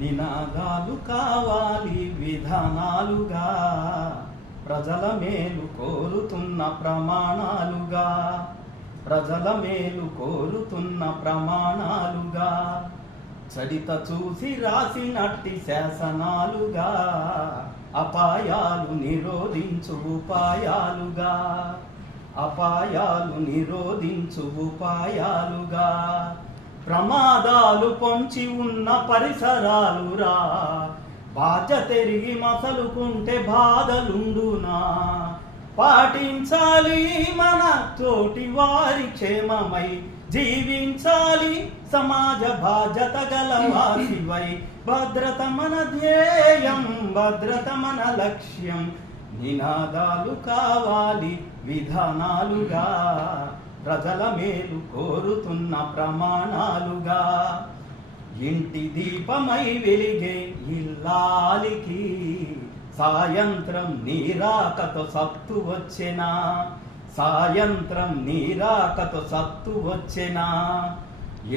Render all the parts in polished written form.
నినాదాలు కావాలి విధానాలుగా, ప్రజల మేలు కోరుతున్న ప్రమాణాలుగా, ప్రజల మేలు కోరుతున్న ప్రమాణాలుగా, చరిత చూసి రాసినట్టి శాసనాలుగా, అపాయాలు నిరోధించు ఉపాయాలుగా, అపాయాలు నిరోధించు ఉపాయాలుగా, ప్రమాదాలు పొంచి ఉన్న పరిసరాలురా, బాధ్యతెరిగి మసలుకుంటే బాధలుండునా, పాటించాలి మన తోటి వారి క్షేమమై, జీవించాలి సమాజ బాధ్యత గల వాసివై, భద్రత మన ధ్యేయం, భద్రత మన లక్ష్యం, నినాదాలు కావాలి విధానాలుగా, ప్రజల మేలు కోరుతున్న ప్రమాణాలుగా, ఇంటి దీపమై వెలిగే ఇల్లాలికి సాయంత్రం నీరాకతో సత్తు వచ్చెనా, సాయంత్రం నీరాకతో సత్తు వచ్చెనా,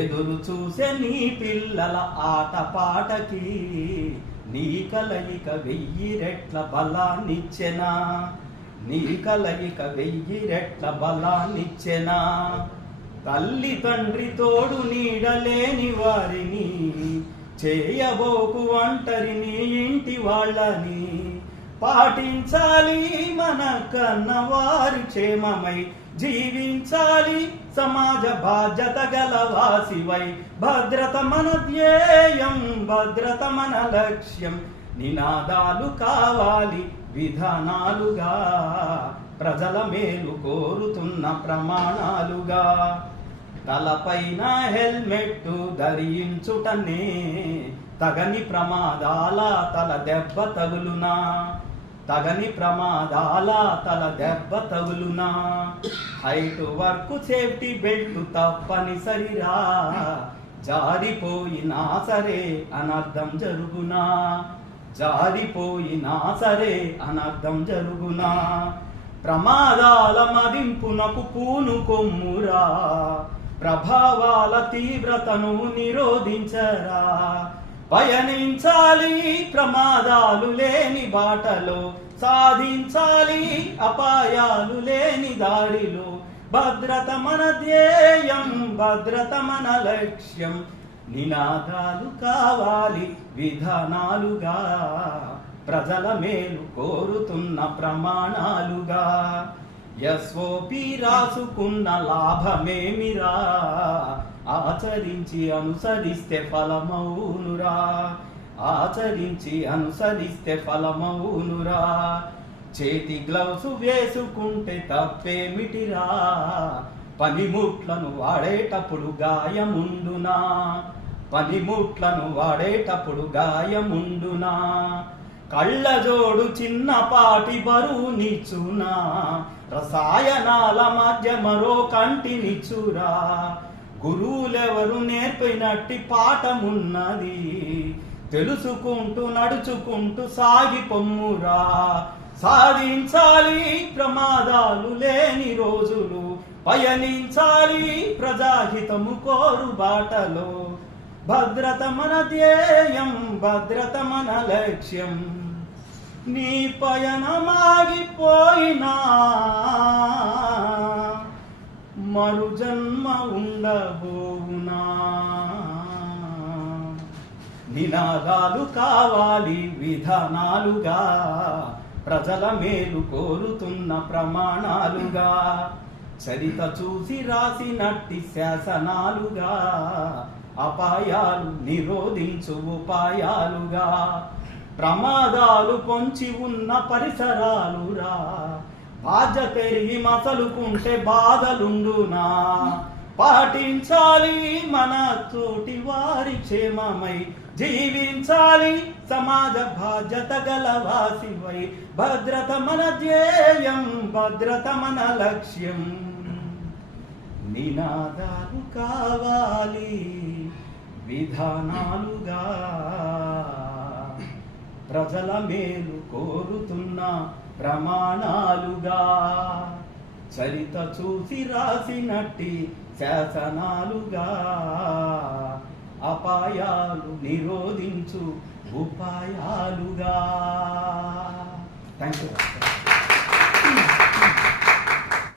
ఎదురు చూసే నీ పిల్లల ఆటపాటకి నీ కలయిక 1000 రెట్ల బలాన్నిచ్చెనా, నీ కలయిక 1000 రెట్ల బలాన్నిచ్చెనా, తల్లి తండ్రి తోడు నీడలేని వారిని చేయబోకు ఒంటరిని ఇంటి వాళ్ళని, పాటించాలి మన కన్నవారి క్షేమమై, జీవించాలి సమాజ బాధ్యత గల వాసివై, భద్రత మన ధ్యేయం, భద్రత మన లక్ష్యం, నినాదాలు కావాలి విధానాలుగా, ప్రజల మేలు కోరుతున్న ప్రమాణాలుగా, తలపైన హెల్మెట్ ధరించుటనే తగని ప్రమాదాల తల దెబ్బ తగులునా, తగని ప్రమాదాల తల దెబ్బ తగులునా, హైట్ వర్క్ సేఫ్టీ బెల్ట్ తప్పనిసరిరా, జారిపోయినా సరే అనర్థం జరుగునా, జారిపోయినా సరే అనర్థం జరుగునా, ప్రమాదాల మదింపునకు పూను కొమ్మురా, ప్రభావాల తీవ్రతను నిరోధించరా, పయనించాలి ప్రమాదాలు లేని బాటలో, సాధించాలి అపాయాలు లేని దారిలో, భద్రత మన ధ్యేయం, భద్రత మన లక్ష్యం, నినాదాలు కావాలి విధానాలుగా, ప్రజల మేలు కోరుతున్న ప్రమాణాలుగా, ఎస్ఓపి రాసుకున్న లాభమేమిరా, ఆచరించి అనుసరిస్తే ఫలమౌనురా, ఆచరించి అనుసరిస్తే ఫలమౌనురా, చేతి గ్లౌస్ వేసుకుంటే తప్పేమిటిరా, పనిముట్లను వాడేటప్పుడు గాయముండునా, పనిముట్లను వాడేటప్పుడు గాయముండునా, కళ్ళజోడు చిన్నపాటి బరువునిచ్చునా, రసాయనాల మధ్య మరో కంటినిచ్చురా, గురువులెవరు నేర్పినట్టి పాఠమున్నది, తెలుసుకుంటూ నడుచుకుంటూ సాగి పొమ్మురా, సాధించాలి ప్రమాదాలు లేని రోజులు, పయనించాలి ప్రజాహితము కోరు బాటలో, భద్రత మన ధ్యేయం, భద్రత మన లక్ష్యం, నీ పయనమాగిపోయినా మరు జన్మ ఉండబోవునా, నినాదాలు కావాలి విధానాలుగా, ప్రజల మేలు కోరుతున్న ప్రమాణాలుగా, చరిత చూసి రాసినట్టి శాసనాలుగా, అపాయాలు నిరోధించు ఉపాయాలుగా, ప్రమాదాలు పొంచి ఉన్న పరిసరాలురా, బాధ్యతెరిగి మసలుకుంటే బాధలుండునా, పాటించాలి మన తోటి వారి క్షేమమై, జీవించాలి సమాజ బాధ్యత గల వాసివై, భద్రత మన ధ్యేయం, భద్రత మన లక్ష్యం, నినాదాలు కావాలి విధానాలుగా, ప్రజల మేలు కోరుతున్న ప్రమాణాలుగా, చరిత చూసి రాసినట్టి శాసనాలుగా, అపాయాలు నిరోధించు ఉపాయాలుగా. Thank you.